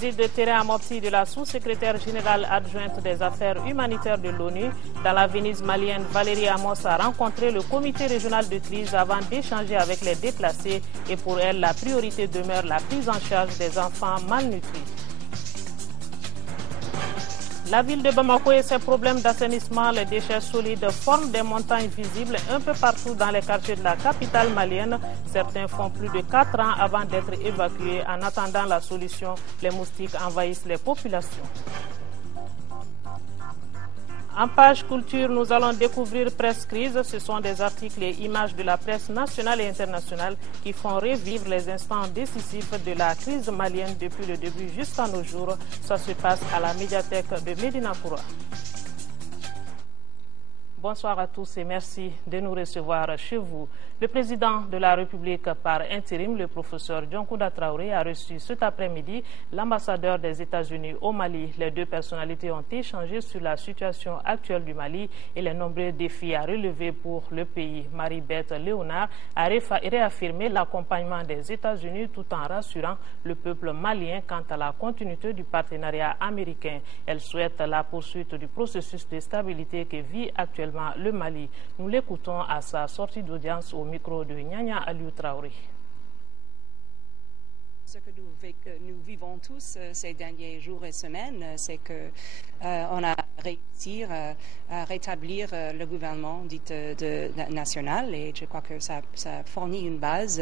Visite de terrain amortie de la sous-secrétaire générale adjointe des affaires humanitaires de l'ONU. Dans la Venise malienne, Valérie Amos a rencontré le comité régional de crise avant d'échanger avec les déplacés et pour elle, la priorité demeure la prise en charge des enfants malnutris. La ville de Bamako et ses problèmes d'assainissement, les déchets solides forment des montagnes visibles un peu partout dans les quartiers de la capitale malienne. Certains font plus de 4 ans avant d'être évacués. En attendant la solution, les moustiques envahissent les populations. En page culture, nous allons découvrir Presse Crise. Ce sont des articles et images de la presse nationale et internationale qui font revivre les instants décisifs de la crise malienne depuis le début jusqu'à nos jours. Ça se passe à la médiathèque de Médina Koura. Bonsoir à tous et merci de nous recevoir chez vous. Le président de la République par intérim, le professeur Dionkouda Traoré, a reçu cet après-midi l'ambassadeur des États-Unis au Mali. Les deux personnalités ont échangé sur la situation actuelle du Mali et les nombreux défis à relever pour le pays. Marie-Beth Léonard a réaffirmé l'accompagnement des États-Unis tout en rassurant le peuple malien quant à la continuité du partenariat américain. Elle souhaite la poursuite du processus de stabilité que vit actuellement le Mali. Nous l'écoutons à sa sortie d'audience au micro de Nyanya Aliou Traoré. Ce que nous vivons tous ces derniers jours et semaines, c'est qu'on a réussi à rétablir le gouvernement dit national et je crois que ça fournit une base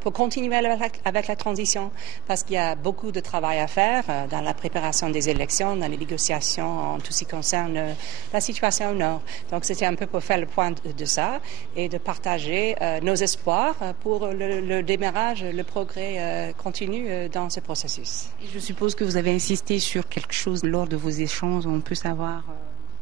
pour continuer avec la transition parce qu'il y a beaucoup de travail à faire dans la préparation des élections, dans les négociations en tout ce qui concerne la situation au Nord. Donc c'était un peu pour faire le point de ça et de partager nos espoirs pour le démarrage, le progrès continue dans ce processus. Je suppose que vous avez insisté sur quelque chose lors de vos échanges, on peut savoir...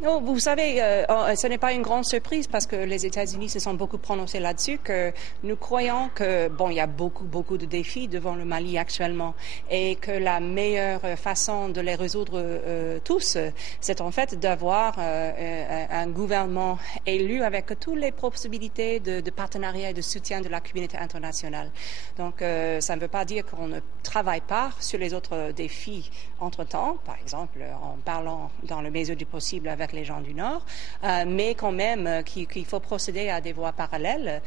Non, vous savez, ce n'est pas une grande surprise parce que les États-Unis se sont beaucoup prononcés là-dessus que nous croyons que, bon, il y a beaucoup de défis devant le Mali actuellement et que la meilleure façon de les résoudre tous, c'est en fait d'avoir un gouvernement élu avec toutes les possibilités de partenariat et de soutien de la communauté internationale. Donc, ça ne veut pas dire qu'on ne travaille pas sur les autres défis entre-temps, par exemple, en parlant dans le mesure du possible avec les gens du Nord, mais quand même qu'il faut procéder à des voies parallèles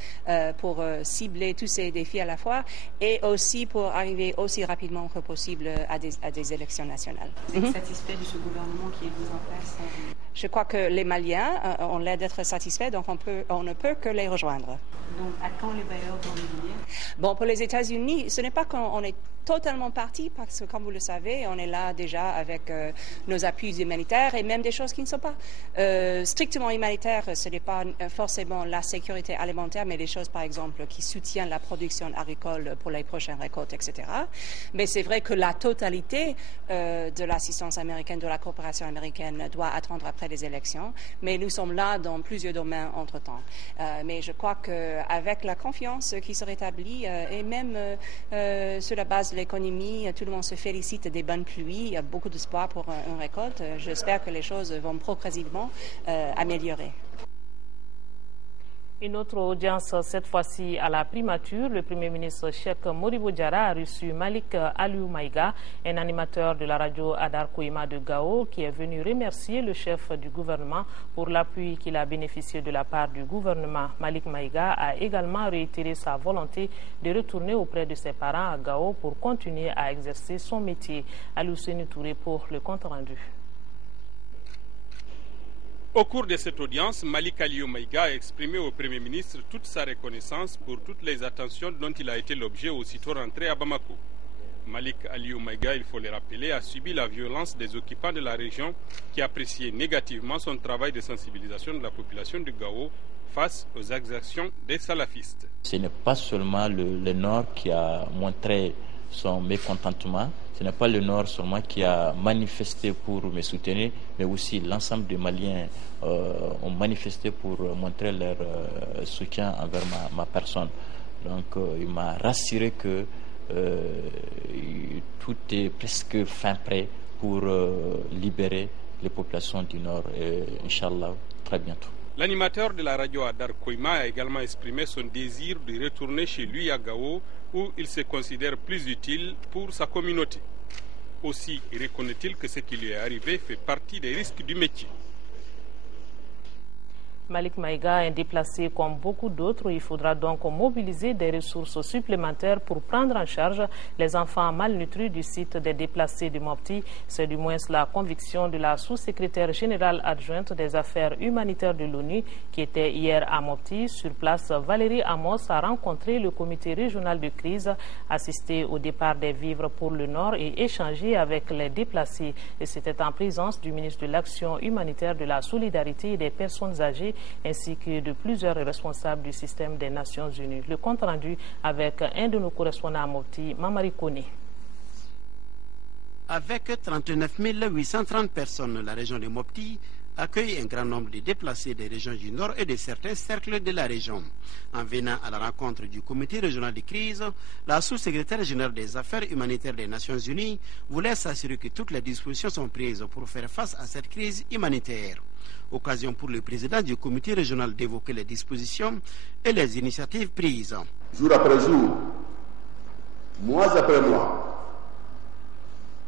pour cibler tous ces défis à la fois et aussi pour arriver aussi rapidement que possible à des élections nationales. Vous êtes satisfait de ce gouvernement qui est mis en place? Je crois que les Maliens ont l'air d'être satisfaits, donc on ne peut que les rejoindre. Donc, à quand les bailleurs vont venir? Bon, pour les États-Unis, ce n'est pas qu'on est totalement parti parce que, comme vous le savez, on est là déjà avec nos appuis humanitaires et même des choses qui ne sont pas strictement humanitaires. Ce n'est pas forcément la sécurité alimentaire, mais des choses, par exemple, qui soutiennent la production agricole pour les prochaines récoltes, etc. Mais c'est vrai que la totalité de l'assistance américaine, de la coopération américaine doit attendre après les élections. Mais nous sommes là dans plusieurs domaines entre-temps. Mais je crois qu'avec la confiance qui se rétablit et même sur la base de l'économie, tout le monde se félicite des bonnes pluies, il y a beaucoup d'espoir pour une récolte. J'espère que les choses vont progressivement améliorer. Une autre audience, cette fois-ci à la primature. Le Premier ministre Cheikh Modibo Diarra a reçu Malik Aliou Maïga, un animateur de la radio Adar Koïma de Gao, qui est venu remercier le chef du gouvernement pour l'appui qu'il a bénéficié de la part du gouvernement. Malik Maïga a également réitéré sa volonté de retourner auprès de ses parents à Gao pour continuer à exercer son métier. Aliou Seni Touré pour le compte rendu. Au cours de cette audience, Malik Aliou Maïga a exprimé au Premier ministre toute sa reconnaissance pour toutes les attentions dont il a été l'objet aussitôt rentré à Bamako. Malik Aliou Maïga, il faut le rappeler, a subi la violence des occupants de la région qui appréciaient négativement son travail de sensibilisation de la population de Gao face aux exactions des salafistes. Ce n'est pas seulement le Nord qui a montré son mécontentement, ce n'est pas le Nord seulement qui a manifesté pour me soutenir, mais aussi l'ensemble des Maliens ont manifesté pour montrer leur soutien envers ma personne. Donc il m'a rassuré que tout est presque fin prêt pour libérer les populations du Nord, et Inch'Allah, très bientôt. L'animateur de la radio Adar Koïma a également exprimé son désir de retourner chez lui à Gao, où il se considère plus utile pour sa communauté. Aussi reconnaît-il que ce qui lui est arrivé fait partie des risques du métier. Malik Maïga est déplacé comme beaucoup d'autres. Il faudra donc mobiliser des ressources supplémentaires pour prendre en charge les enfants malnutris du site des déplacés de Mopti. C'est du moins la conviction de la sous-secrétaire générale adjointe des affaires humanitaires de l'ONU qui était hier à Mopti. Sur place, Valérie Amos a rencontré le comité régional de crise, assisté au départ des vivres pour le Nord et échangé avec les déplacés. Et c'était en présence du ministre de l'Action humanitaire, de la solidarité et des personnes âgées, ainsi que de plusieurs responsables du système des Nations Unies. Le compte rendu avec un de nos correspondants à Mopti, Mamari Kone. Avec 39 830 personnes, la région de Mopti accueille un grand nombre de déplacés des régions du Nord et de certains cercles de la région. En venant à la rencontre du comité régional de crise, la sous-secrétaire générale des affaires humanitaires des Nations Unies voulait s'assurer que toutes les dispositions sont prises pour faire face à cette crise humanitaire. Occasion pour le président du comité régional d'évoquer les dispositions et les initiatives prises. Jour après jour, mois après mois,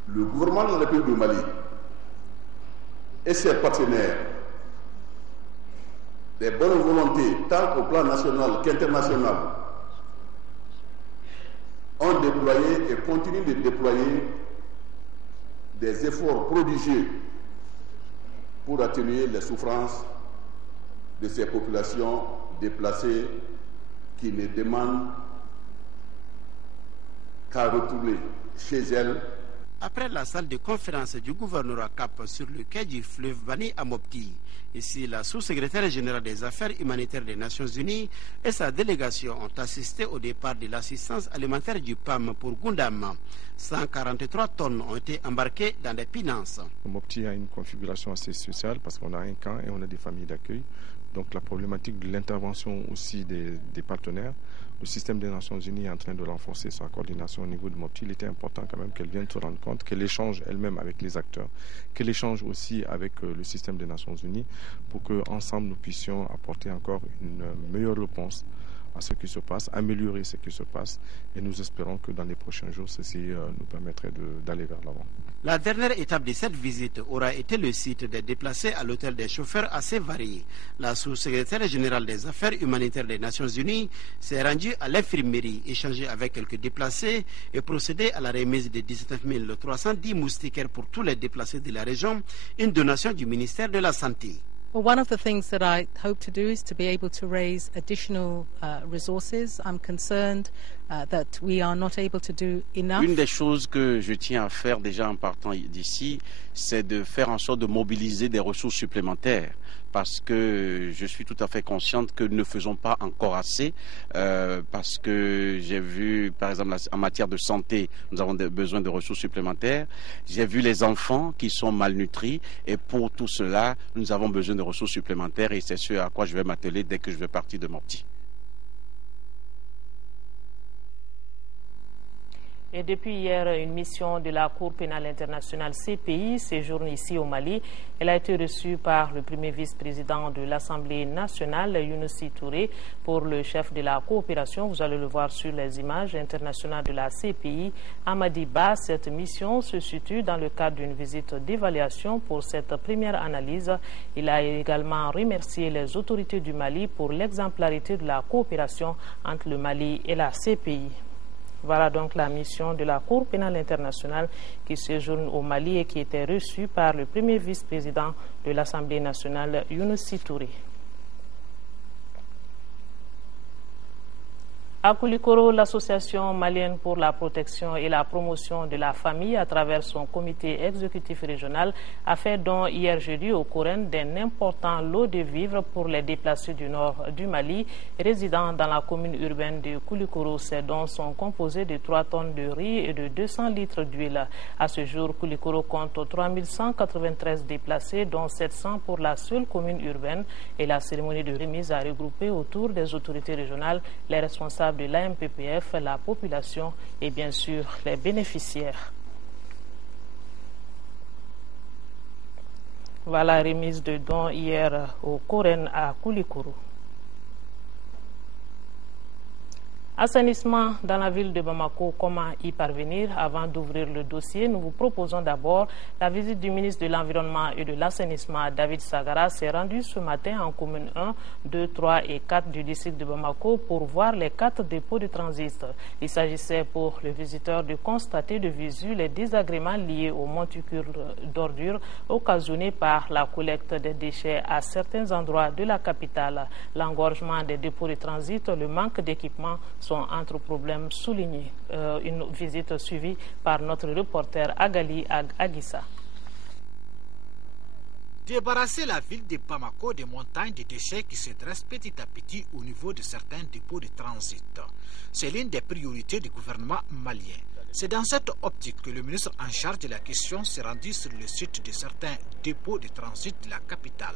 le gouvernement de la République du Mali et ses partenaires, des bonnes volontés, tant au plan national qu'international, ont déployé et continuent de déployer des efforts prodigieux pour atténuer les souffrances de ces populations déplacées qui ne demandent qu'à retourner chez elles. Après la salle de conférence du gouvernorat Cap sur le quai du fleuve Bani à Mopti, ici la sous-secrétaire générale des affaires humanitaires des Nations Unies et sa délégation ont assisté au départ de l'assistance alimentaire du PAM pour Gundam. 143 tonnes ont été embarquées dans des pinances. Mopti a une configuration assez spéciale parce qu'on a un camp et on a des familles d'accueil. Donc la problématique de l'intervention aussi des partenaires, le système des Nations Unies est en train de renforcer sa coordination au niveau de Mopti. Il était important quand même qu'elle vienne se rendre compte, qu'elle échange elle-même avec les acteurs, qu'elle échange aussi avec le système des Nations Unies pour qu'ensemble nous puissions apporter encore une meilleure réponse à ce qui se passe, améliorer ce qui se passe et nous espérons que dans les prochains jours, ceci nous permettrait d'aller vers l'avant. La dernière étape de cette visite aura été le site des déplacés à l'hôtel des chauffeurs assez varié. La sous-secrétaire générale des affaires humanitaires des Nations Unies s'est rendue à l'infirmerie, échangé avec quelques déplacés et procédé à la remise de 19 310 moustiquaires pour tous les déplacés de la région, une donation du ministère de la Santé. Well, one of the things that I hope to do is to be able to raise additional resources. I'm concerned that we are not able to do enough. Une des choses que je tiens à faire déjà en partant d'ici, c'est de faire en sorte de mobiliser des ressources supplémentaires parce que je suis tout à fait consciente que nous ne faisons pas encore assez parce que j'ai vu, par exemple, en matière de santé, nous avons besoin de ressources supplémentaires. J'ai vu les enfants qui sont malnutris et pour tout cela, nous avons besoin de ressources supplémentaires et c'est ce à quoi je vais m'atteler dès que je vais partir de Mopti. Et depuis hier, une mission de la Cour pénale internationale CPI séjourne ici au Mali. Elle a été reçue par le premier vice-président de l'Assemblée nationale, Younousi Touré, pour le chef de la coopération. Vous allez le voir sur les images internationales de la CPI, Amadi Ba. Cette mission se situe dans le cadre d'une visite d'évaluation pour cette première analyse. Il a également remercié les autorités du Mali pour l'exemplarité de la coopération entre le Mali et la CPI. Voilà donc la mission de la Cour pénale internationale qui séjourne au Mali et qui était reçue par le premier vice-président de l'Assemblée nationale, Younousi Touré. À Koulikoro, l'association malienne pour la protection et la promotion de la famille, à travers son comité exécutif régional, a fait don hier jeudi au Coren d'un important lot de vivres pour les déplacés du nord du Mali, résidant dans la commune urbaine de Koulikoro. Ces dons sont composés de 3 tonnes de riz et de 200 litres d'huile. À ce jour, Koulikoro compte 3193 déplacés, dont 700 pour la seule commune urbaine. Et la cérémonie de remise a regroupé autour des autorités régionales les responsables de l'AMPPF, la population et bien sûr les bénéficiaires. Voilà la remise de dons hier au Coren à Koulikoro. Assainissement dans la ville de Bamako, comment y parvenir? Avant d'ouvrir le dossier, nous vous proposons d'abord la visite du ministre de l'Environnement et de l'Assainissement, David Sagara, s'est rendu ce matin en commune 1, 2, 3 et 4 du district de Bamako pour voir les 4 dépôts de transit. Il s'agissait pour le visiteur de constater de visu les désagréments liés aux monticules d'ordures occasionnés par la collecte des déchets à certains endroits de la capitale. L'engorgement des dépôts de transit, le manque d'équipement sont entre problèmes soulignés. Une visite suivie par notre reporter Agali Aguissa. Débarrasser la ville de Bamako des montagnes de déchets qui se dressent petit à petit au niveau de certains dépôts de transit. C'est l'une des priorités du gouvernement malien. C'est dans cette optique que le ministre en charge de la question s'est rendu sur le site de certains dépôts de transit de la capitale.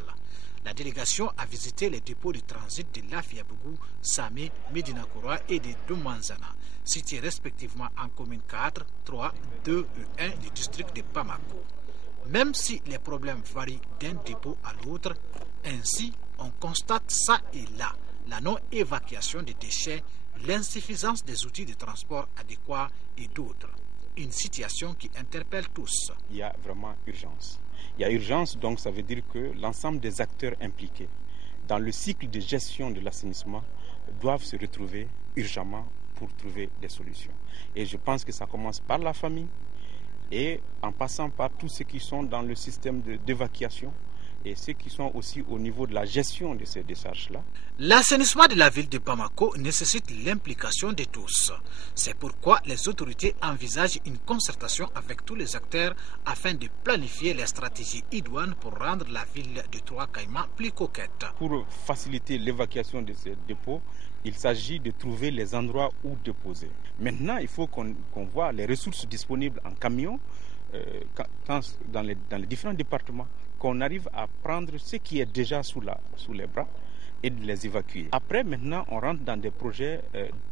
La délégation a visité les dépôts de transit de Lafiabougou, Samé, Medina Koroa et de Doumanzana, situés respectivement en commune 4, 3, 2 et 1 du district de Bamako. Même si les problèmes varient d'un dépôt à l'autre, ainsi on constate ça et là la non-évacuation des déchets, l'insuffisance des outils de transport adéquats et d'autres. Une situation qui interpelle tous. Il y a vraiment urgence. Il y a urgence, donc ça veut dire que l'ensemble des acteurs impliqués dans le cycle de gestion de l'assainissement doivent se retrouver urgemment pour trouver des solutions. Et je pense que ça commence par la famille et en passant par tous ceux qui sont dans le système d'évacuation et ceux qui sont aussi au niveau de la gestion de ces décharges-là. L'assainissement de la ville de Bamako nécessite l'implication de tous. C'est pourquoi les autorités envisagent une concertation avec tous les acteurs afin de planifier les stratégies idoines pour rendre la ville de Trois-Caïmans plus coquette. Pour faciliter l'évacuation de ces dépôts, il s'agit de trouver les endroits où déposer. Maintenant, il faut qu'on voit les ressources disponibles en camion dans les différents départements, qu'on arrive à prendre ce qui est déjà sous les bras et de les évacuer. Après, maintenant, on rentre dans des projets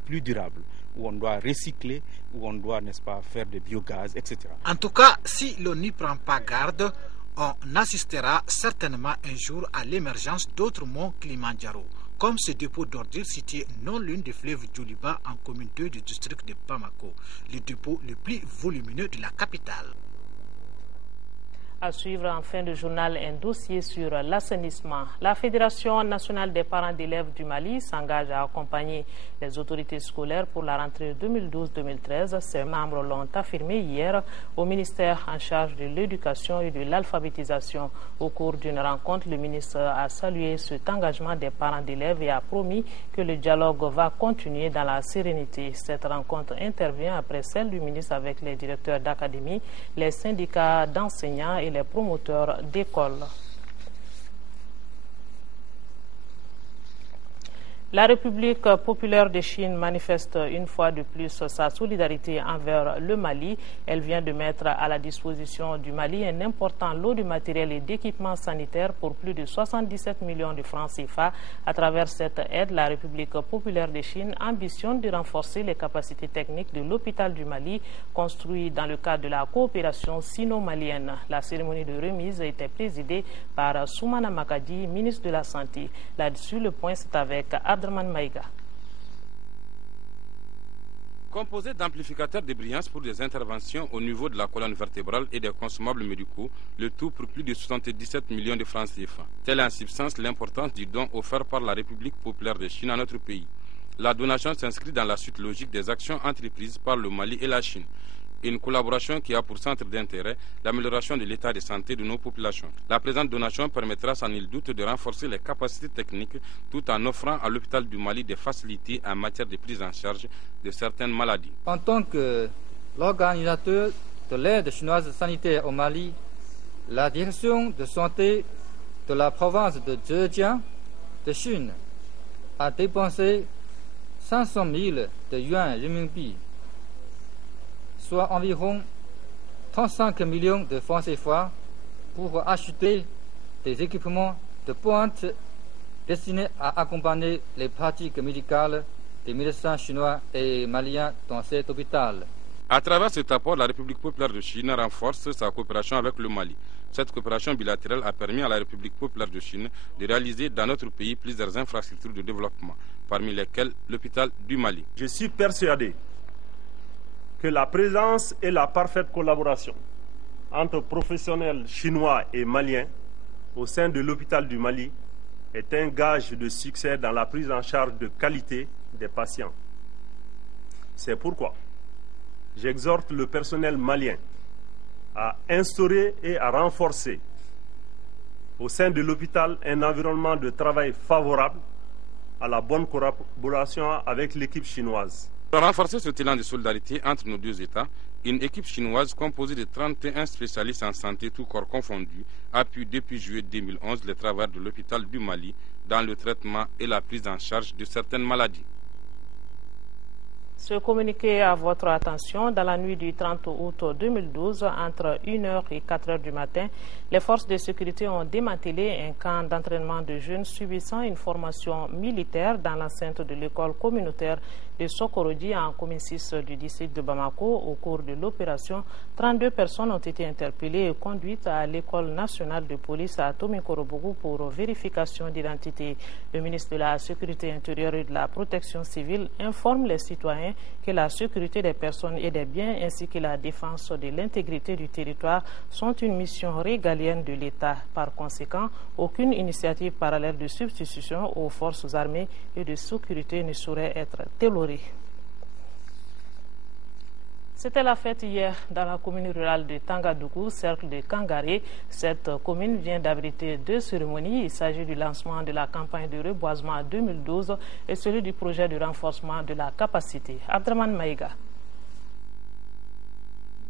plus durables, où on doit recycler, où on doit, n'est-ce pas, faire des biogaz, etc. En tout cas, si l'on n'y prend pas garde, on assistera certainement un jour à l'émergence d'autres monts Kilimandjaro, comme ce dépôt d'ordures situé non loin du fleuve Djoliba en commune 2 du district de Bamako, le dépôt le plus volumineux de la capitale. À suivre en fin de journal un dossier sur l'assainissement. La Fédération nationale des parents d'élèves du Mali s'engage à accompagner les autorités scolaires pour la rentrée 2012-2013. Ses membres l'ont affirmé hier au ministère en charge de l'éducation et de l'alphabétisation. Au cours d'une rencontre, le ministre a salué cet engagement des parents d'élèves et a promis que le dialogue va continuer dans la sérénité. Cette rencontre intervient après celle du ministre avec les directeurs d'académie, les syndicats d'enseignants et les promoteurs d'écoles. La République populaire de Chine manifeste une fois de plus sa solidarité envers le Mali. Elle vient de mettre à la disposition du Mali un important lot de matériel et d'équipements sanitaires pour plus de 77 millions de francs CFA. À travers cette aide, la République populaire de Chine ambitionne de renforcer les capacités techniques de l'hôpital du Mali, construit dans le cadre de la coopération sino-malienne. La cérémonie de remise était présidée par Soumana Makadi, ministre de la Santé. Là-dessus, le point, c'est avec Abdraman Maïga. Composé d'amplificateurs de brillance pour des interventions au niveau de la colonne vertébrale et des consommables médicaux, le tout pour plus de 77 millions de francs CFA. Telle est en substance l'importance du don offert par la République populaire de Chine à notre pays. La donation s'inscrit dans la suite logique des actions entreprises par le Mali et la Chine. Une collaboration qui a pour centre d'intérêt l'amélioration de l'état de santé de nos populations. La présente donation permettra sans nul doute de renforcer les capacités techniques tout en offrant à l'hôpital du Mali des facilités en matière de prise en charge de certaines maladies. En tant que l'organisateur de l'aide chinoise sanitaire au Mali, la direction de santé de la province de Zhejiang de Chine a dépensé 500 000 de yuan renminbi, soit environ 35 millions de francs CFA pour acheter des équipements de pointe destinés à accompagner les pratiques médicales des médecins chinois et maliens dans cet hôpital. À travers cet apport, la République populaire de Chine renforce sa coopération avec le Mali. Cette coopération bilatérale a permis à la République populaire de Chine de réaliser dans notre pays plusieurs infrastructures de développement, parmi lesquelles l'hôpital du Mali. Je suis persuadé que la présence et la parfaite collaboration entre professionnels chinois et maliens au sein de l'hôpital du Mali est un gage de succès dans la prise en charge de qualité des patients. C'est pourquoi j'exhorte le personnel malien à instaurer et à renforcer au sein de l'hôpital un environnement de travail favorable à la bonne collaboration avec l'équipe chinoise. Pour renforcer ce élan de solidarité entre nos deux États, une équipe chinoise composée de 31 spécialistes en santé tout corps confondus appuie depuis juillet 2011 les travailleurs de l'hôpital du Mali dans le traitement et la prise en charge de certaines maladies. Ce communiqué à votre attention, dans la nuit du 30 août 2012, entre 1h et 4h du matin, les forces de sécurité ont démantelé un camp d'entraînement de jeunes subissant une formation militaire dans l'enceinte de l'école communautaire de Sokorodi en commune 6 du district de Bamako. Au cours de l'opération, 32 personnes ont été interpellées et conduites à l'école nationale de police à Tomikorobougou pour vérification d'identité. Le ministre de la Sécurité intérieure et de la Protection civile informe les citoyens que la sécurité des personnes et des biens ainsi que la défense de l'intégrité du territoire sont une mission régalienne de l'État. Par conséquent, aucune initiative parallèle de substitution aux forces armées et de sécurité ne saurait être tolérée. C'était la fête hier dans la commune rurale de Tangadougou, cercle de Kangaré. Cette commune vient d'abriter deux cérémonies. Il s'agit du lancement de la campagne de reboisement 2012 et celui du projet de renforcement de la capacité. Abdraman Maïga.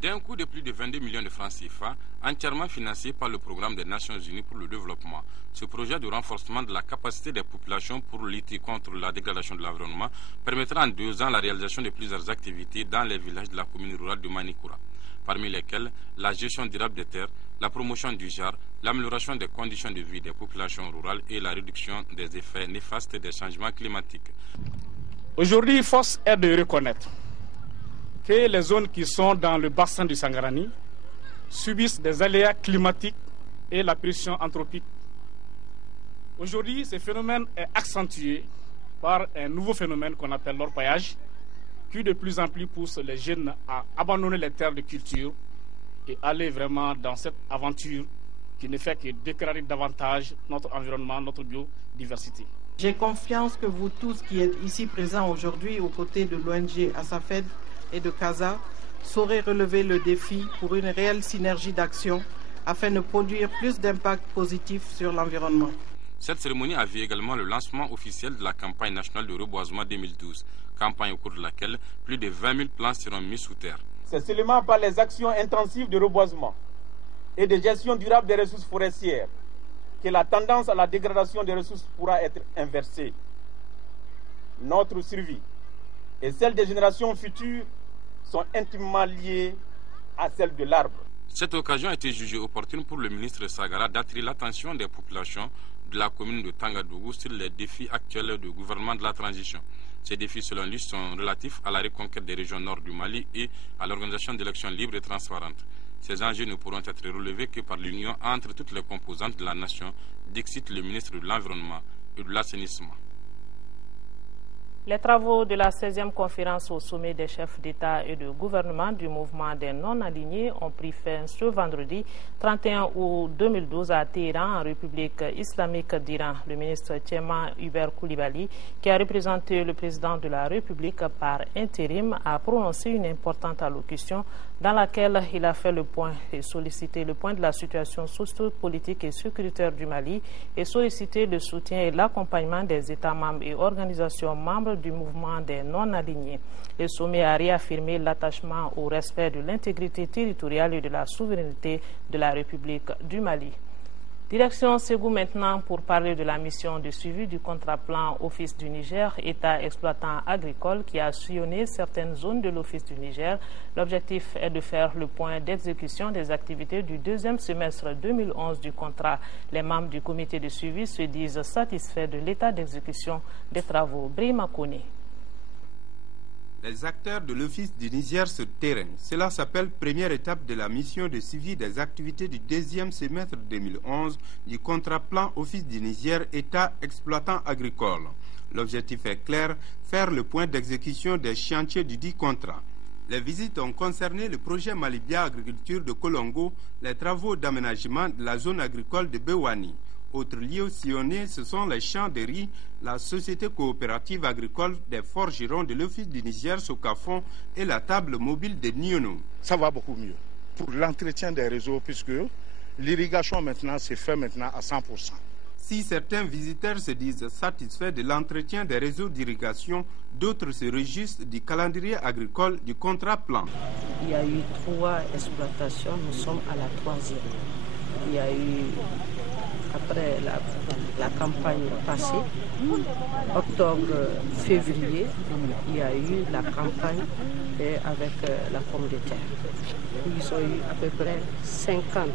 D'un coût de plus de 22 millions de francs CFA, entièrement financé par le programme des Nations Unies pour le développement, ce projet de renforcement de la capacité des populations pour lutter contre la dégradation de l'environnement permettra en 2 ans la réalisation de plusieurs activités dans les villages de la commune rurale de Manikoura, parmi lesquelles la gestion durable des terres, la promotion du genre, l'amélioration des conditions de vie des populations rurales et la réduction des effets néfastes des changements climatiques. Aujourd'hui, force est de reconnaître que les zones qui sont dans le bassin du Sangarani subissent des aléas climatiques et la pression anthropique. Aujourd'hui, ce phénomène est accentué par un nouveau phénomène qu'on appelle l'orpaillage, qui de plus en plus pousse les jeunes à abandonner les terres de culture et aller vraiment dans cette aventure qui ne fait que dégrader davantage notre environnement, notre biodiversité. J'ai confiance que vous tous qui êtes ici présents aujourd'hui aux côtés de l'ONG Asafed et de CASA saurez relever le défi pour une réelle synergie d'action afin de produire plus d'impact positif sur l'environnement. Cette cérémonie a vu également le lancement officiel de la campagne nationale de reboisement 2012, campagne au cours de laquelle plus de 20 000 plants seront mis sous terre. C'est seulement par les actions intensives de reboisement et de gestion durable des ressources forestières que la tendance à la dégradation des ressources pourra être inversée. Notre survie et celle des générations futures sont intimement liées à celle de l'arbre. Cette occasion a été jugée opportune pour le ministre Sagara d'attirer l'attention des populations de la commune de Tangadougou sur les défis actuels du gouvernement de la transition. Ces défis, selon lui, sont relatifs à la reconquête des régions nord du Mali et à l'organisation d'élections libres et transparentes. Ces enjeux ne pourront être relevés que par l'union entre toutes les composantes de la nation, dixit le ministre de l'Environnement et de l'Assainissement. Les travaux de la 16e conférence au sommet des chefs d'État et de gouvernement du mouvement des non-alignés ont pris fin ce vendredi 31 août 2012 à Téhéran, en République islamique d'Iran. Le ministre Thiema Hubert Koulibaly, qui a représenté le président de la République par intérim, a prononcé une importante allocution dans laquelle il a fait le point et sollicité le point de la situation socio-politique et sécuritaire du Mali et sollicité le soutien et l'accompagnement des États membres et organisations membres du mouvement des non-alignés. Le sommet a réaffirmé l'attachement au respect de l'intégrité territoriale et de la souveraineté de la République du Mali. Direction Ségou maintenant pour parler de la mission de suivi du contrat-plan Office du Niger, État exploitant agricole qui a sillonné certaines zones de l'Office du Niger. L'objectif est de faire le point d'exécution des activités du deuxième semestre 2011 du contrat. Les membres du comité de suivi se disent satisfaits de l'état d'exécution des travaux. Brima Kone. Les acteurs de l'Office du Niger sur terrain. Cela s'appelle première étape de la mission de suivi des activités du deuxième semestre 2011 du contrat plan Office du Niger État exploitant agricole. L'objectif est clair, faire le point d'exécution des chantiers du dit contrat. Les visites ont concerné le projet Malibia Agriculture de Kolongo, les travaux d'aménagement de la zone agricole de Bewani. Autres lieux sillonnés, ce sont les champs de riz, la société coopérative agricole des forgerons de l'Office du Niger Socafon et la table mobile de Niono. Ça va beaucoup mieux pour l'entretien des réseaux puisque l'irrigation maintenant se fait maintenant à 100%. Si certains visiteurs se disent satisfaits de l'entretien des réseaux d'irrigation, d'autres se réjouissent du calendrier agricole du contrat plan. Il y a eu 3 exploitations, nous sommes à la 3e. Il y a eu, après la campagne passée, octobre-février, il y a eu la campagne avec la pomme de terre. Ils ont eu à peu près 50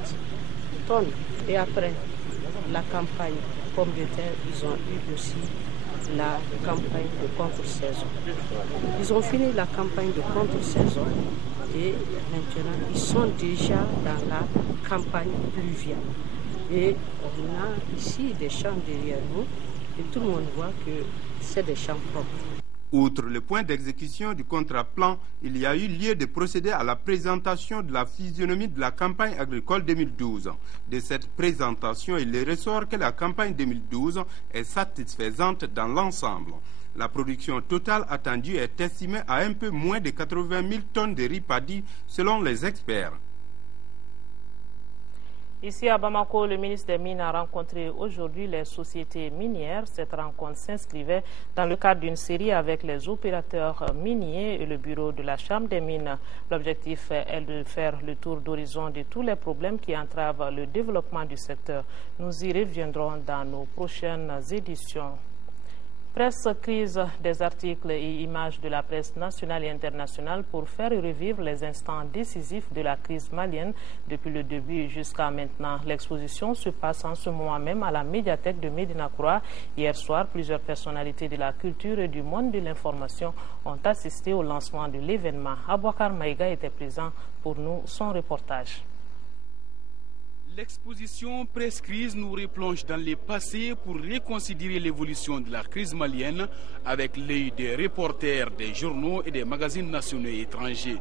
tonnes. Et après la campagne pomme de terre, ils ont eu aussi la campagne de contre-saison. Ils ont fini la campagne de contre-saison et maintenant ils sont déjà dans la campagne pluviale. Et on a ici des champs derrière nous et tout le monde voit que c'est des champs propres. Outre le point d'exécution du contrat plan, il y a eu lieu de procéder à la présentation de la physionomie de la campagne agricole 2012. De cette présentation, il ressort que la campagne 2012 est satisfaisante dans l'ensemble. La production totale attendue est estimée à un peu moins de 80 000 tonnes de riz paddy selon les experts. Ici à Bamako, le ministre des Mines a rencontré aujourd'hui les sociétés minières. Cette rencontre s'inscrivait dans le cadre d'une série avec les opérateurs miniers et le bureau de la Chambre des mines. L'objectif est de faire le tour d'horizon de tous les problèmes qui entravent le développement du secteur. Nous y reviendrons dans nos prochaines éditions. Presse crise des articles et images de la presse nationale et internationale pour faire revivre les instants décisifs de la crise malienne depuis le début jusqu'à maintenant. L'exposition se passe en ce moment même à la médiathèque de Médina Croix. Hier soir, plusieurs personnalités de la culture et du monde de l'information ont assisté au lancement de l'événement. Abouakar Maïga était présent pour nous, son reportage. L'exposition Presse-Crise nous replonge dans le passé pour reconsidérer l'évolution de la crise malienne avec l'œil des reporters, des journaux et des magazines nationaux et étrangers.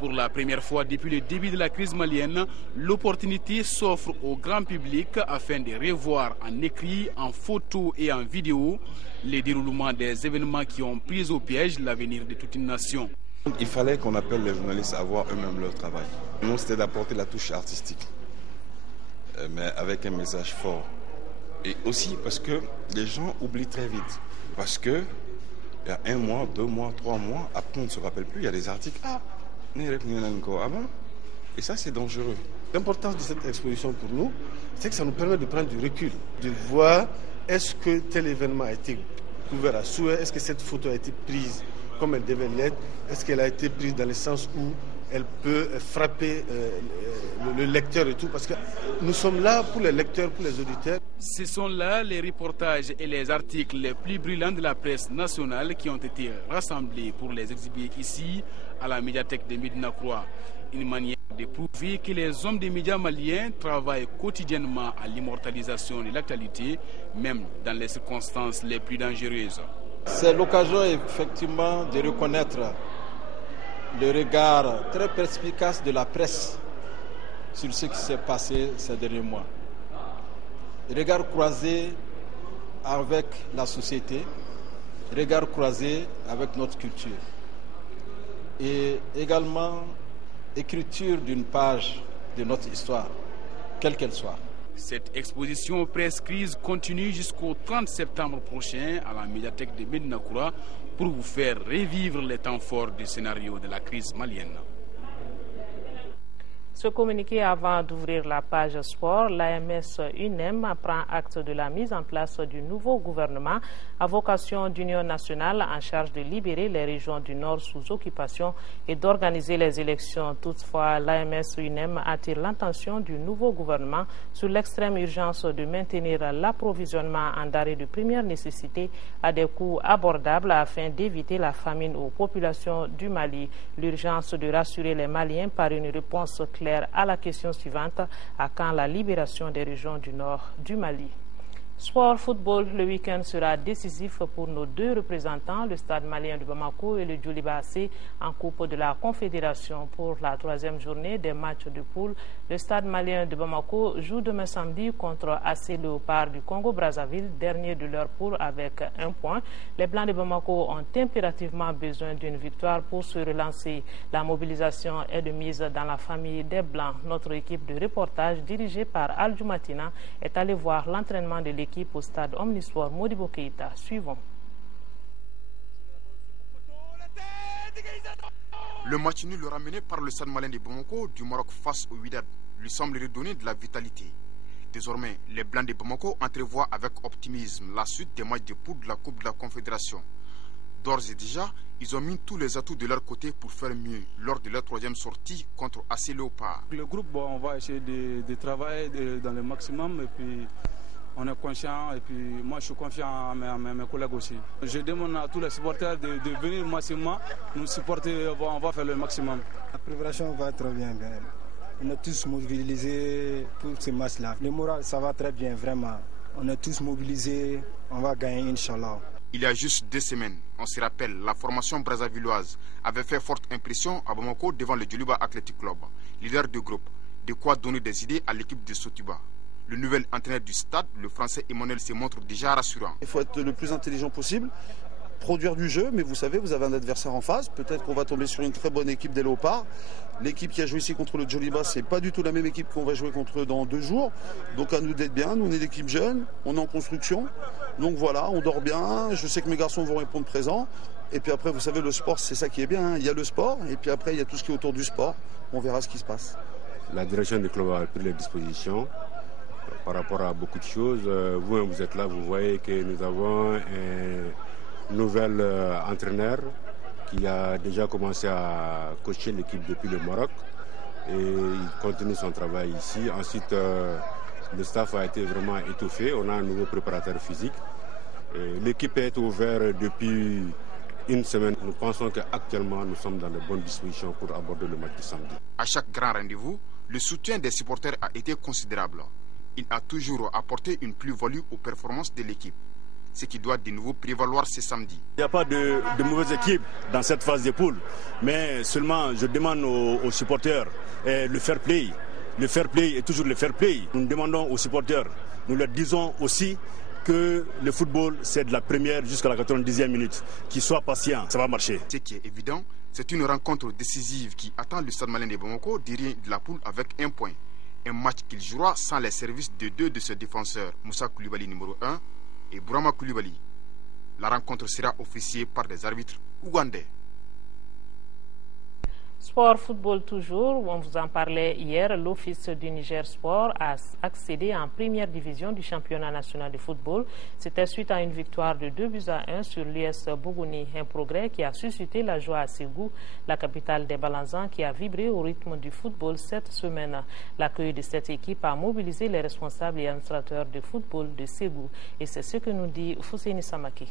Pour la première fois depuis le début de la crise malienne, l'opportunité s'offre au grand public afin de revoir en écrit, en photo et en vidéo les déroulements des événements qui ont pris au piège l'avenir de toute une nation. Il fallait qu'on appelle les journalistes à voir eux-mêmes leur travail. Nous, c'était d'apporter la touche artistique, mais avec un message fort. Et aussi parce que les gens oublient très vite. Parce que il y a 1 mois, 2 mois, 3 mois, après on ne se rappelle plus, il y a des articles. Et ça, c'est dangereux. L'importance de cette exposition pour nous, c'est que ça nous permet de prendre du recul, de voir est-ce que tel événement a été couvert à souhait, est-ce que cette photo a été prise comme elle devait l'être, est-ce qu'elle a été prise dans le sens où elle peut frapper le lecteur et tout, parce que nous sommes là pour les lecteurs, pour les auditeurs. Ce sont là les reportages et les articles les plus brillants de la presse nationale qui ont été rassemblés pour les exhiber ici à la médiathèque de Médina Croix. Une manière de prouver que les hommes des médias maliens travaillent quotidiennement à l'immortalisation de l'actualité, même dans les circonstances les plus dangereuses. C'est l'occasion effectivement de reconnaître le regard très perspicace de la presse sur ce qui s'est passé ces derniers mois. Regard croisé avec la société, regard croisé avec notre culture. Et également écriture d'une page de notre histoire, quelle qu'elle soit. Cette exposition Presse-Crise continue jusqu'au 30 septembre prochain à la médiathèque de Médina Croix pour vous faire revivre les temps forts du scénario de la crise malienne. Ce communiqué avant d'ouvrir la page sport, l'AMS UNEM prend acte de la mise en place du nouveau gouvernement à vocation d'union nationale en charge de libérer les régions du Nord sous occupation et d'organiser les élections. Toutefois, l'AMS UNEM attire l'attention du nouveau gouvernement sur l'extrême urgence de maintenir l'approvisionnement en denrées de première nécessité à des coûts abordables afin d'éviter la famine aux populations du Mali. L'urgence de rassurer les Maliens par une réponse claire à la question suivante: à quand la libération des régions du nord du Mali? Sport football, le week-end sera décisif pour nos deux représentants, le Stade malien de Bamako et le Djoliba AC en Coupe de la Confédération. Pour la troisième journée des matchs de poule, le Stade malien de Bamako joue demain samedi contre AC Léopard du Congo-Brazzaville, dernier de leur poule avec 1 point. Les Blancs de Bamako ont impérativement besoin d'une victoire pour se relancer. La mobilisation est de mise dans la famille des Blancs. Notre équipe de reportage dirigée par Al Jumatina est allée voir l'entraînement de l'équipe au stade Omnisport Modibo Keïta. Suivons. Le match nul ramené par le Stade malien de Bamako du Maroc face au Wydad lui semble redonner de la vitalité. Désormais, les Blancs de Bamako entrevoient avec optimisme la suite des matchs de poule de la Coupe de la Confédération. D'ores et déjà, ils ont mis tous les atouts de leur côté pour faire mieux lors de leur troisième sortie contre AC Léopard. Le groupe, on va essayer de travailler dans le maximum et puis on est conscient et puis moi je suis confiant à mes collègues aussi. Je demande à tous les supporters de venir massivement nous supporter, on va faire le maximum. La préparation va très bien. On est tous mobilisés pour ce match-là. Le moral, ça va très bien, vraiment. On est tous mobilisés, on va gagner, Inch'Allah. Il y a juste 2 semaines, on se rappelle, la formation brazzavilloise avait fait forte impression à Bamako devant le Djoliba Athletic Club, leader de groupe, de quoi donner des idées à l'équipe de Sotiba. Le nouvel entraîneur du stade, le français Emmanuel, se montre déjà rassurant. Il faut être le plus intelligent possible, produire du jeu, mais vous savez, vous avez un adversaire en face. Peut-être qu'on va tomber sur une très bonne équipe des Léopards. L'équipe qui a joué ici contre le Djoliba, c'est pas du tout la même équipe qu'on va jouer contre eux dans 2 jours. Donc à nous d'être bien, nous on est l'équipe jeune, on est en construction. Donc voilà, on dort bien, je sais que mes garçons vont répondre présent. Et puis après, vous savez, le sport, c'est ça qui est bien. Il y a le sport, et puis après, il y a tout ce qui est autour du sport. On verra ce qui se passe. La direction du club a pris les dispositions par rapport à beaucoup de choses. Vous êtes là, vous voyez que nous avons un nouvel entraîneur qui a déjà commencé à coacher l'équipe depuis le Maroc et il continue son travail ici. Ensuite, le staff a été vraiment étoffé. On a un nouveau préparateur physique. L'équipe est ouverte depuis 1 semaine. Nous pensons qu'actuellement, nous sommes dans de bonnes dispositions pour aborder le match du samedi. À chaque grand rendez-vous, le soutien des supporters a été considérable. Il a toujours apporté une plus-value aux performances de l'équipe, ce qui doit de nouveau prévaloir ce samedi. Il n'y a pas de mauvaise équipe dans cette phase de poule, mais seulement je demande aux supporters le fair play. Le fair play est toujours le fair play. Nous demandons aux supporters, nous leur disons aussi que le football, c'est de la première jusqu'à la 90e minute. Qu'ils soient patients, ça va marcher. Ce qui est évident, c'est une rencontre décisive qui attend le Stade malien de Bamako derrière de la poule avec 1 point. Un match qu'il jouera sans les services de 2 de ses défenseurs, Moussa Koulibaly numéro 1 et Bourama Koulibaly. La rencontre sera officiée par des arbitres ougandais. Sport football toujours, on vous en parlait hier, l'Office du Niger Sport a accédé en première division du championnat national de football. C'était suite à une victoire de 2-1 sur l'US Bougouni, un progrès qui a suscité la joie à Ségou, la capitale des Balanzans, qui a vibré au rythme du football cette semaine. L'accueil de cette équipe a mobilisé les responsables et administrateurs de football de Ségou. Et c'est ce que nous dit Fousseini Samaki.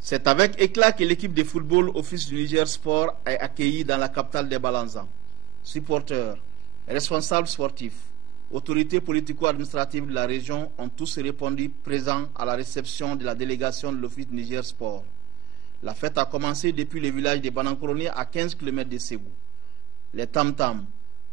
C'est avec éclat que l'équipe de football Office du Niger Sport est accueillie dans la capitale des Balanzans. Supporters, responsables sportifs, autorités politico-administratives de la région ont tous répondu présents à la réception de la délégation de l'Office du Niger Sport. La fête a commencé depuis le village de Banankoroni à 15 km de Ségou. Les tam-tams,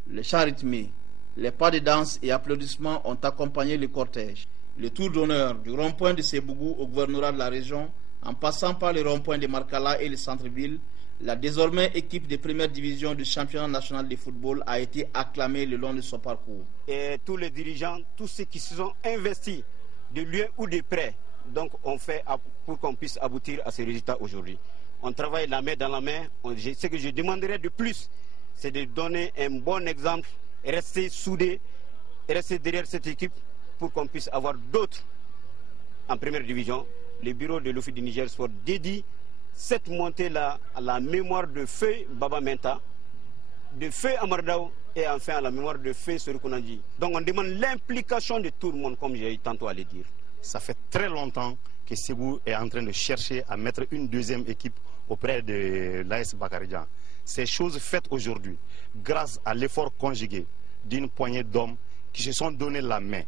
les chants rythmés, les pas de danse et applaudissements ont accompagné le cortège. Le tour d'honneur du rond-point de Sébougou au gouvernorat de la région, en passant par les ronds-points de Markala et le centre-ville, la désormais équipe de première division du championnat national de football a été acclamée le long de son parcours. Et tous les dirigeants, tous ceux qui se sont investis de loin ou de près, donc on fait pour qu'on puisse aboutir à ces résultats aujourd'hui. On travaille la main dans la main. Ce que je demanderais de plus c'est de donner un bon exemple, rester soudés, rester derrière cette équipe pour qu'on puisse avoir d'autres en première division. Le bureau de l'Office du Niger Sport dédie cette montée-là à la mémoire de Feu Baba Menta, de Feu Amardao et enfin à la mémoire de Feu Serukunandji. Donc on demande l'implication de tout le monde, comme j'ai eu tantôt à le dire. Ça fait très longtemps que Ségou est en train de chercher à mettre une deuxième équipe auprès de l'AS Bakaridjan. Ces choses faites aujourd'hui grâce à l'effort conjugué d'une poignée d'hommes qui se sont donné la main.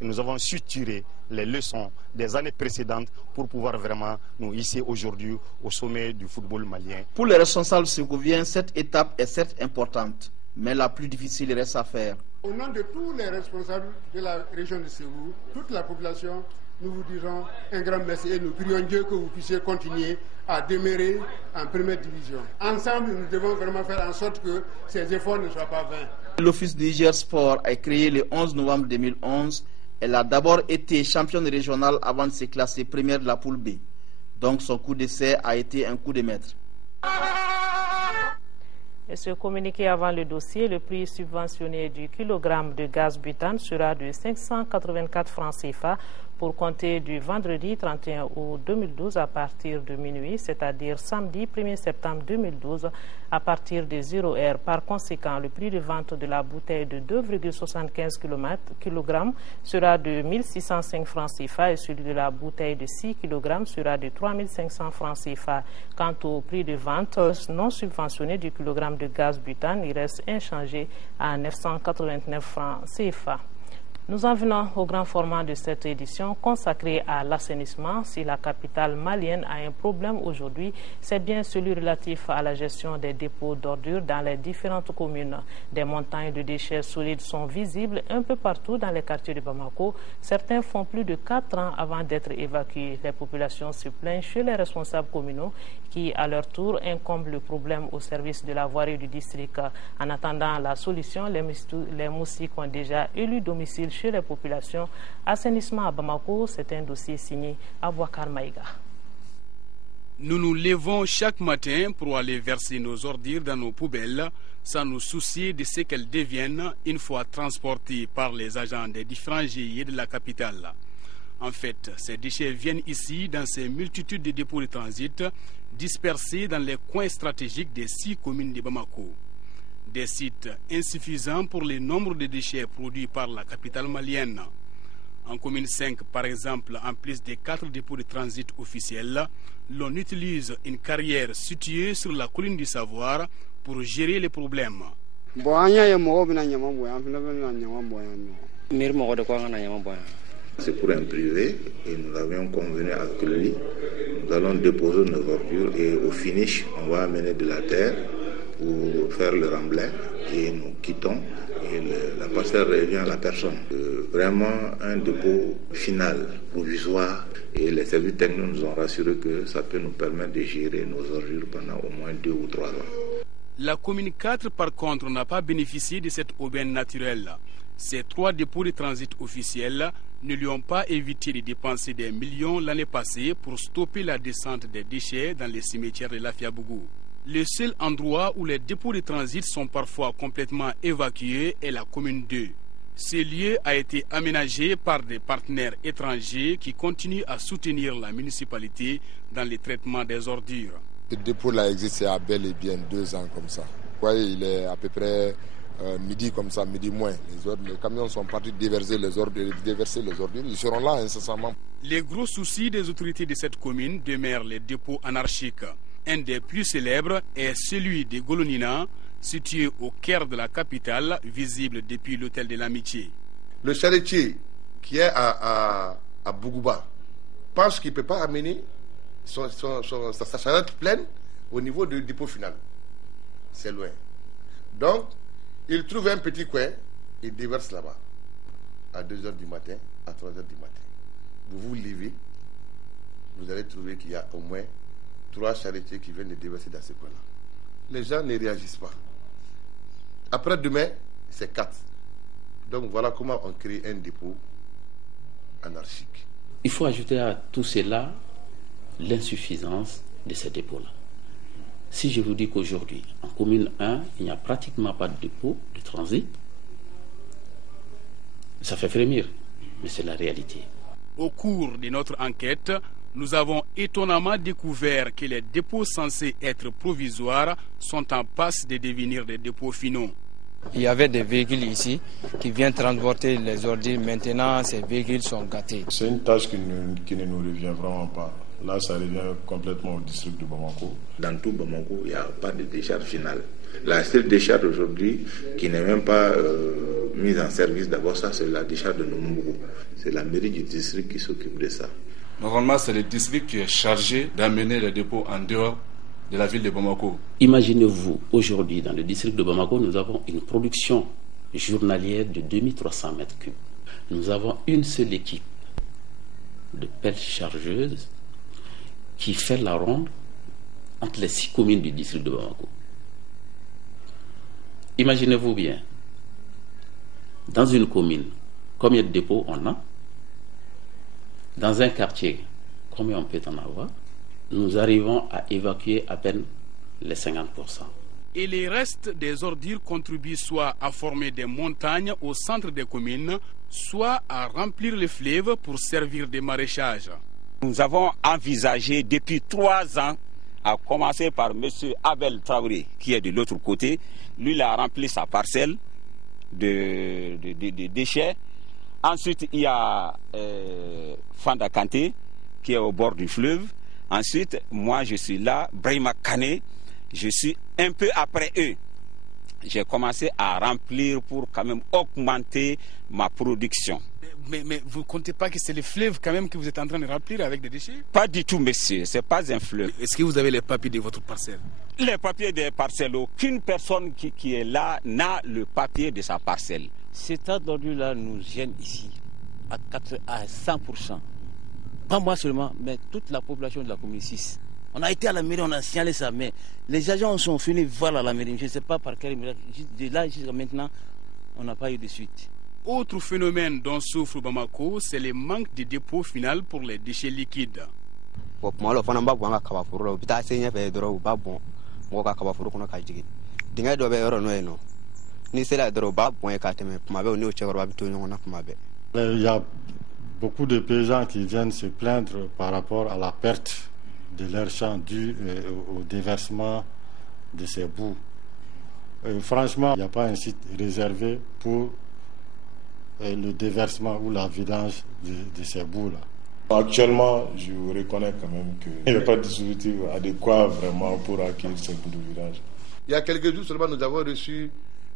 Et nous avons su tirer les leçons des années précédentes pour pouvoir vraiment nous hisser aujourd'hui au sommet du football malien. Pour les responsables ségouviens, cette étape est certes importante, mais la plus difficile reste à faire. Au nom de tous les responsables de la région de Ségou, toute la population, nous vous disons un grand merci et nous prions Dieu que vous puissiez continuer à demeurer en première division. Ensemble, nous devons vraiment faire en sorte que ces efforts ne soient pas vains. L'Office du Niger Sport a créé le 11 novembre 2011. Elle a d'abord été championne régionale avant de se classer première de la poule B. Donc son coup d'essai a été un coup de maître. Et ce communiqué avant le dossier, le prix subventionné du kilogramme de gaz butane sera de 584 francs CFA pour compter du vendredi 31 août 2012 à partir de minuit, c'est-à-dire samedi 1er septembre 2012 à partir de 0 heure. Par conséquent, le prix de vente de la bouteille de 2,75 kg sera de 1605 francs CFA et celui de la bouteille de 6 kg sera de 3500 francs CFA. Quant au prix de vente non subventionné du kilogramme de gaz butane, il reste inchangé à 989 francs CFA. Nous en venons au grand format de cette édition consacrée à l'assainissement. Si la capitale malienne a un problème aujourd'hui, c'est bien celui relatif à la gestion des dépôts d'ordures dans les différentes communes. Des montagnes de déchets solides sont visibles un peu partout dans les quartiers de Bamako. Certains font plus de 4 ans avant d'être évacués. Les populations se plaignent chez les responsables communaux qui, à leur tour, incombent le problème au service de la voirie du district. En attendant la solution, les moustiques ont déjà élu domicile chez les populations. Assainissement à Bamako, c'est un dossier signé Abouakar Maïga. Nous nous levons chaque matin pour aller verser nos ordures dans nos poubelles sans nous soucier de ce qu'elles deviennent une fois transportées par les agents des différents GIE de la capitale. En fait, ces déchets viennent ici dans ces multitudes de dépôts de transit dispersés dans les coins stratégiques des 6 communes de Bamako. Des sites insuffisants pour le nombre de déchets produits par la capitale malienne. En commune 5, par exemple, en plus des 4 dépôts de transit officiels, l'on utilise une carrière située sur la colline du Savoir pour gérer les problèmes. C'est pour un privé et nous avions convenu avec lui. Nous allons déposer nos ordures et au finish, on va amener de la terre pour faire le remblai et nous quittons et la parcelle revient à la personne. Vraiment un dépôt final, provisoire, et les services techniques nous ont rassuré que ça peut nous permettre de gérer nos ordures pendant au moins 2 ou 3 ans. La commune 4 par contre n'a pas bénéficié de cette aubaine naturelle. Ces 3 dépôts de transit officiels ne lui ont pas évité de dépenser des millions l'année passée pour stopper la descente des déchets dans les cimetières de Lafiabougou. Le seul endroit où les dépôts de transit sont parfois complètement évacués est la commune 2. Ce lieu a été aménagé par des partenaires étrangers qui continuent à soutenir la municipalité dans le traitement des ordures. Ce dépôt-là existe il y a bel et bien 2 ans comme ça. Vous voyez, il est à peu près midi comme ça, midi moins. Les camions sont partis déverser les ordures. Ils seront là incessamment. Les gros soucis des autorités de cette commune demeurent les dépôts anarchiques. Un des plus célèbres est celui de Golonina, situé au cœur de la capitale, visible depuis l'hôtel de l'Amitié. Le charretier qui est à Bougouba pense qu'il ne peut pas amener sa charrette pleine au niveau du dépôt final. C'est loin. Donc, il trouve un petit coin, il déverse là-bas, à 2h du matin, à 3h du matin. Vous vous levez, vous allez trouver qu'il y a au moins 3 charretiers qui viennent de déverser dans ce coin-là. Les gens ne réagissent pas. Après demain, c'est 4. Donc voilà comment on crée un dépôt anarchique. Il faut ajouter à tout cela l'insuffisance de ces dépôts-là. Si je vous dis qu'aujourd'hui, en commune 1, il n'y a pratiquement pas de dépôt de transit, ça fait frémir, mais c'est la réalité. Au cours de notre enquête, nous avons étonnamment découvert que les dépôts censés être provisoires sont en passe de devenir des dépôts finaux. Il y avait des véhicules ici qui viennent transporter les ordures. Maintenant, ces véhicules sont gâtés. C'est une tâche qui ne nous revient vraiment pas. Là, ça revient complètement au district de Bamako. Dans tout Bamako, il n'y a pas de décharge finale. La seule décharge aujourd'hui qui n'est même pas mise en service, d'abord ça, c'est la décharge de Noumbougou. C'est la mairie du district qui s'occupe de ça. Normalement, c'est le district qui est chargé d'amener les dépôts en dehors de la ville de Bamako. Imaginez-vous, aujourd'hui, dans le district de Bamako, nous avons une production journalière de 2300 mètres cubes. Nous avons une seule équipe de pelles chargeuses qui fait la ronde entre les 6 communes du district de Bamako. Imaginez-vous bien, dans une commune, combien de dépôts on a? Dans un quartier, combien on peut en avoir? Nous arrivons à évacuer à peine les 50%. Et les restes des ordures contribuent soit à former des montagnes au centre des communes, soit à remplir les fleuves pour servir de maraîchage. Nous avons envisagé depuis 3 ans, à commencer par M. Abel Traoré, qui est de l'autre côté. Lui, il a rempli sa parcelle de déchets. Ensuite, il y a Fanda Kanté, qui est au bord du fleuve. Ensuite, moi, je suis là, Brahima Kane, je suis un peu après eux. J'ai commencé à remplir pour quand même augmenter ma production. Mais vous ne comptez pas que c'est le fleuve quand même que vous êtes en train de remplir avec des déchets? Pas du tout, monsieur, ce n'est pas un fleuve. Est-ce que vous avez les papiers de votre parcelle? Les papiers des parcelles, aucune personne qui est là n'a le papier de sa parcelle. Cet tas d'ordures-là nous gêne ici à 100%. Pas moi seulement, mais toute la population de la commune 6. On a été à la mairie, on a signalé ça, mais les agents sont venus voir à la mairie. Je ne sais pas par quel miracle. De là jusqu'à maintenant, on n'a pas eu de suite. Autre phénomène dont souffre Bamako, c'est le manque de dépôt final pour les déchets liquides. Il y a beaucoup de paysans qui viennent se plaindre par rapport à la perte de leurs champs dû au déversement de ces boues. Franchement, il n'y a pas un site réservé pour le déversement ou la vidange de ces boues-là. Actuellement, je reconnais quand même qu'il n'y a pas de dispositif adéquat vraiment pour acquérir ces bouts de vidange. Il y a quelques jours seulement, nous avons reçu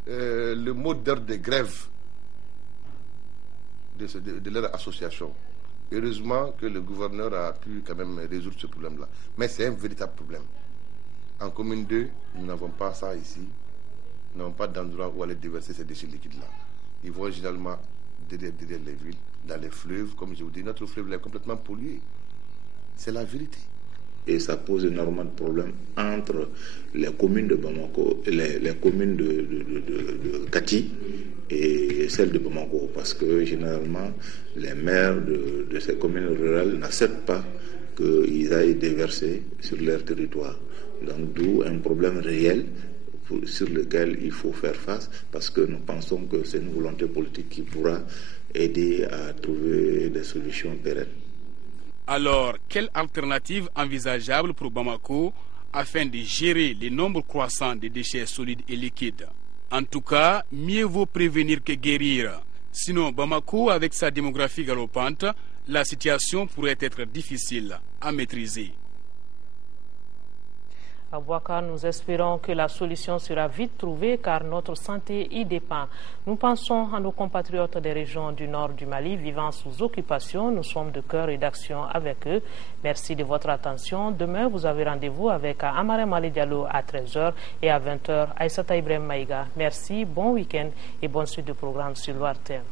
le mot d'ordre de grève de leur association. Heureusement que le gouverneur a pu quand même résoudre ce problème-là. Mais c'est un véritable problème. En commune 2, nous n'avons pas ça ici. Nous n'avons pas d'endroit où aller déverser ces déchets liquides-là. Ils vont généralement derrière les villes, dans les fleuves. Comme je vous dis, notre fleuve est complètement pollué. C'est la vérité. Et ça pose énormément de problèmes entre les communes de Bamako, les communes de Kati et celles de Bamako. Parce que généralement, les maires de ces communes rurales n'acceptent pas qu'ils aillent déverser sur leur territoire. Donc d'où un problème réel sur lequel il faut faire face, parce que nous pensons que c'est une volonté politique qui pourra aider à trouver des solutions pérennes. Alors, quelle alternative envisageable pour Bamako afin de gérer le nombre croissant de déchets solides et liquides? En tout cas, mieux vaut prévenir que guérir. Sinon, Bamako, avec sa démographie galopante, la situation pourrait être difficile à maîtriser. À Bouakar, nous espérons que la solution sera vite trouvée car notre santé y dépend. Nous pensons à nos compatriotes des régions du nord du Mali vivant sous occupation. Nous sommes de cœur et d'action avec eux. Merci de votre attention. Demain, vous avez rendez-vous avec Amare Malé Diallo à 13h et à 20h, Aïssata Ibrahim Maïga. Merci, bon week-end et bonne suite de programme sur l'ORTM.